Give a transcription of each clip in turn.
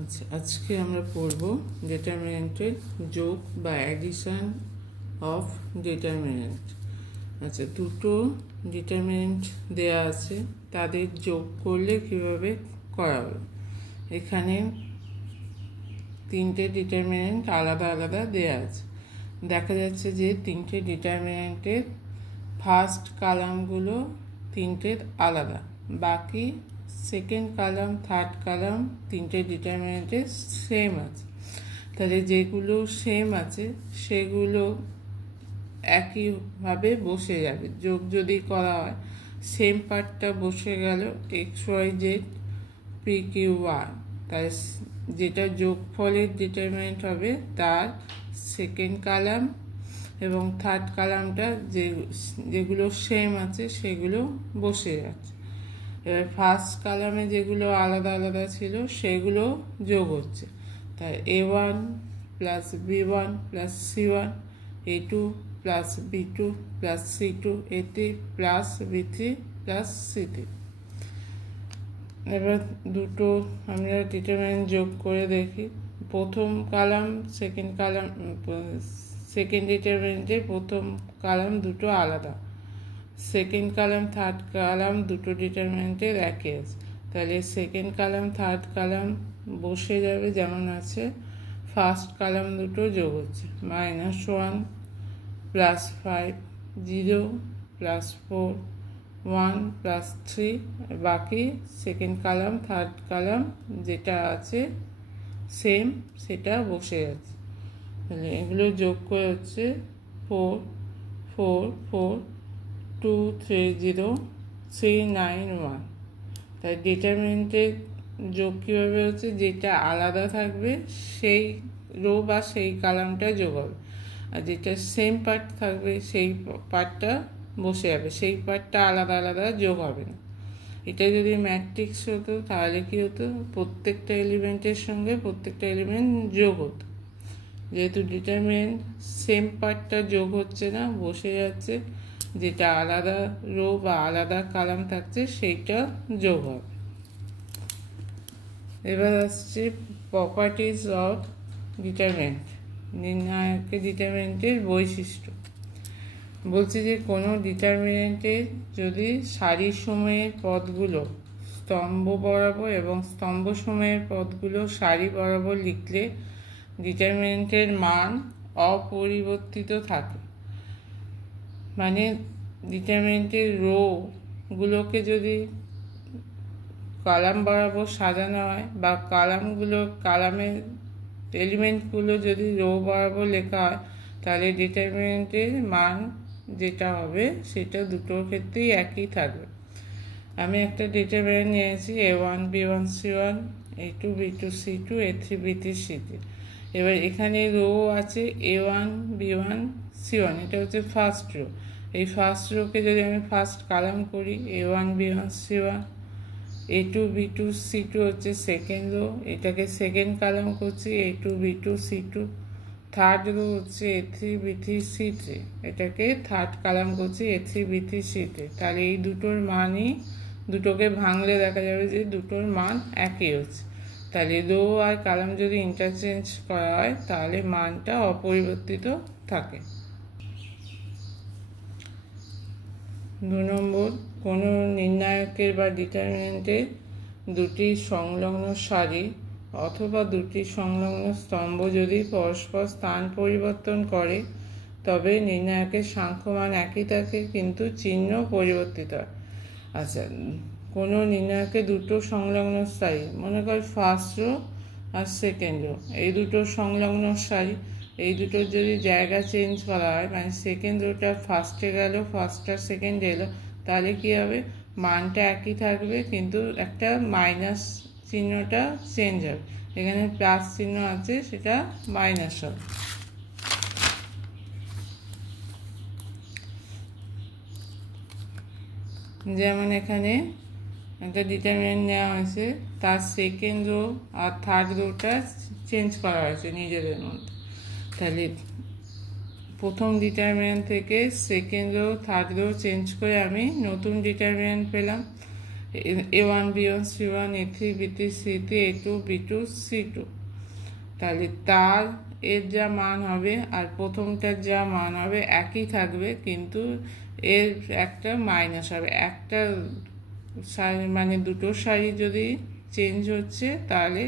আচ্ছা, আজকে আমরা পড়ব ডিটারমিনেন্টের যোগ বা অ্যাডিশন অফ ডিটারমিনেন্ট। আচ্ছা, দুটো ডিটারমিনেন্ট দেয়া আছে, তাদের যোগ করলে কিভাবে করা হবে। এখানে তিনটে ডিটারমিনেন্ট আলাদা আলাদা দেয়া আছে। দেখা যাচ্ছে যে তিনটে ডিটারমিনেন্টের ফার্স্ট কালামগুলো তিনটের আলাদা, বাকি সেকেন্ড কালাম থার্ড কালাম তিনটে ডিটারমিনেন্টের সেম আছে। তাহলে যেগুলো সেম আছে সেগুলো একইভাবে বসে যাবে। যোগ যদি করা হয়, সেম পার্টটা বসে গেল x y z p q আর, তাই যেটা যোগফলের ডিটারমিনেন্ট হবে তার সেকেন্ড কালাম এবং থার্ড কালামটা যেগুলো সেম আছে সেগুলো বসে যাচ্ছে। এবার ফার্স্ট কালামে যেগুলো আলাদা আলাদা ছিল সেগুলো যোগ হচ্ছে, তাই A1 plus B1 plus C1, A2 plus B2 plus C2, A3 plus B3 plus C3। এবার দুটো আমরা ডিটারমিনেন্ট যোগ করে দেখি। প্রথম কালাম সেকেন্ড ডিটারমিনেন্টের প্রথম কালাম দুটো আলাদা, সেকেন্ড কালাম থার্ড কালাম দুটো ডিটারমিনেন্টের একই আছে। তাহলে সেকেন্ড কালাম থার্ড কালাম বসে যাবে যেমন আছে, ফার্স্ট কালাম দুটো যোগ হচ্ছে -1 প্লাস 5, 0 প্লাস 4, 1 প্লাস 3, বাকি সেকেন্ড কালাম থার্ড কালাম যেটা আছে সেম সেটা বসে যাচ্ছে। তাহলে এগুলো যোগ করে হচ্ছে 4 4 4 2 3 0 3 9 1। তাই ডিটারমিনেন্টের যোগ কীভাবে হচ্ছে, যেটা আলাদা থাকবে সেই রো বা সেই কালামটা যোগ হবে, আর যেটা সেম পার্ট থাকবে সেই পার্টটা বসে যাবে, সেই পার্টটা আলাদা আলাদা যোগ হবে না। এটা যদি ম্যাট্রিক্স হতো তাহলে কি হতো, প্রত্যেকটা এলিমেন্টের সঙ্গে প্রত্যেকটা এলিমেন্ট যোগ হতো। যেহেতু ডিটারমিনেন্ট সেম পার্টটা যোগ হচ্ছে না, বসে যাচ্ছে, যেটা আলাদা রো বা আলাদা কালাম থাকছে সেইটা যোগ হবে। এবার আসছে প্রপার্টিজ অফ ডিটারমিনেন্ট, নির্ণায়কের ডিটারমিনেন্টের বৈশিষ্ট্য। বলছি যে কোনো ডিটারমিনেন্টের যদি সারি সময়ের পদগুলো স্তম্ভ বরাবর এবং স্তম্ভ সময়ের পদগুলো সারি বরাবর লিখলে ডিটারমিনেন্টের মান অপরিবর্তিত থাকে। মানে ডিটারমিনেন্টের রোগুলোকে যদি কলাম বরাবর সাজানো হয় বা কালামের এলিমেন্টগুলো যদি রো বরাবর লেখা হয়, তাহলে ডিটারমিনেন্টের মান যেটা হবে সেটা দুটোর ক্ষেত্রেই একই থাকবে। আমি একটা ডিটারমিনেন্ট নিয়েছি A1 B1 C1, A2 B2 C2, A3 B3 C3। এবার এখানে রো আছে A1 B1 C1, এটা হচ্ছে ফার্স্ট রো। এই ফার্স্ট রোকে যদি আমি ফার্স্ট কালাম করি A1 B1 C1, A2 B2 C2 হচ্ছে সেকেন্ড রো, এটাকে সেকেন্ড কালাম করছি A2 B2 C2। Third rho হচ্ছে A3 B3 C3, এটাকে থার্ড কালাম করছি A3 B3 C3। তাহলে এই দুটোর মানই, দুটোকে ভাঙলে দেখা যাবে যে দুটোর মান একই হচ্ছে। তাহলে রো আর কালাম যদি ইন্টারচেঞ্জ করা হয় তাহলে মানটা অপরিবর্তিত থাকে। 2 নম্বর, কোনো নির্ণায়কের বা ডিটারমিনেন্টের দুটি সংলগ্ন সারি অথবা দুটি সংলগ্ন স্তম্ভ যদি পরস্পর স্থান পরিবর্তন করে তবে নির্ণায়কের সাংখ্যমান একই থাকে কিন্তু চিহ্ন পরিবর্তিত হয়। আচ্ছা, কোনো নির্ণায়কের দুটো সংলগ্ন সারি, মনে কর ফার্স্ট রো আর সেকেন্ড রো, এই দুটো সংলগ্ন সারি, এই দুটোর যদি জায়গা চেঞ্জ করা হয়, মানে সেকেন্ড রোটা ফার্স্টে গেল, ফার্স্টটা সেকেন্ডে এলো, তাহলে কী হবে, মানটা একই থাকবে কিন্তু একটা মাইনাস চিহ্নটা চেঞ্জ হবে। এখানে প্লাস চিহ্ন আছে, সেটা মাইনাস হবে। যেমন এখানে একটা ডিটারমিনেন্ট নেওয়া হয়েছে, তার সেকেন্ড রো আর থার্ড রোটা চেঞ্জ করা হয়েছে নিজেদের মধ্যে। তাহলে প্রথম ডিটারমিনেন্ট থেকে second rho third rho change করে আমি নতুন ডিটারমিনেন্ট পেলাম। A1 B1 C1 A3 B3 C3 A2 B2 C2। তাহলে তার এর যা মান হবে আর প্রথমটার যা মান হবে একই থাকবে, কিন্তু এর একটা মাইনাস হবে, একটা সারি মানে দুটো সারি যদি চেঞ্জ হচ্ছে তাহলে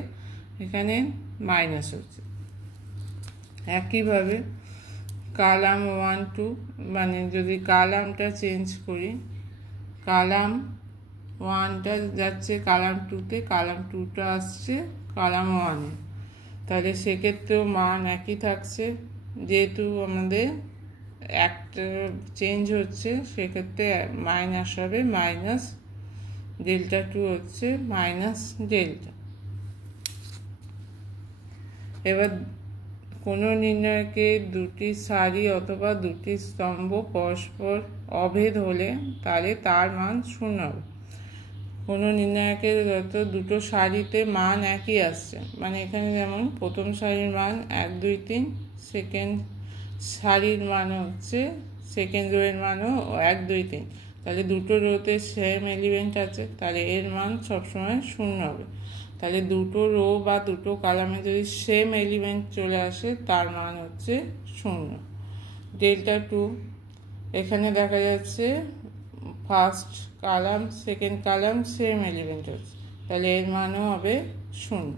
এখানে মাইনাস হচ্ছে। একইভাবে কালাম 1 2 মানে যদি কালামটা চেঞ্জ করি, কালাম 1টা যাচ্ছে কালাম 2তে, কালাম 2টা আসছে কালাম 1-এ, তাহলে সেক্ষেত্রেও মান একই থাকছে। যেহেতু আমাদের একটা চেঞ্জ হচ্ছে সেক্ষেত্রে মাইনাস হবে, মাইনাস ডেল্টা 2 হচ্ছে মাইনাস ডেল্টা। এবার কোনো নির্ণয়কে দুটি সারি অথবা দুটি স্তম্ভ পরস্পর অভেদ হলে তাহলে তার মান 0 হবে। কোনো নির্ণায়কের যত দুটো সারিতে মান একই আসছে, মানে এখানে যেমন প্রথম সারির মান 1 2 3, সেকেন্ড সারির মান হচ্ছে সেকেন্ড রোয়ের মানও 1 2 3, তাহলে দুটো রোতে সেম এলিমেন্ট আছে, তাহলে এর মান সবসময় 0 হবে। তাহলে দুটো রো বা দুটো কালামে যদি সেম এলিমেন্ট চলে আসে তার মান হচ্ছে 0। ডেল্টা 2 এখানে দেখা যাচ্ছে ফার্স্ট কালাম সেকেন্ড কালাম সেম এলিমেন্ট হচ্ছে, তাহলে এর মানও হবে 0।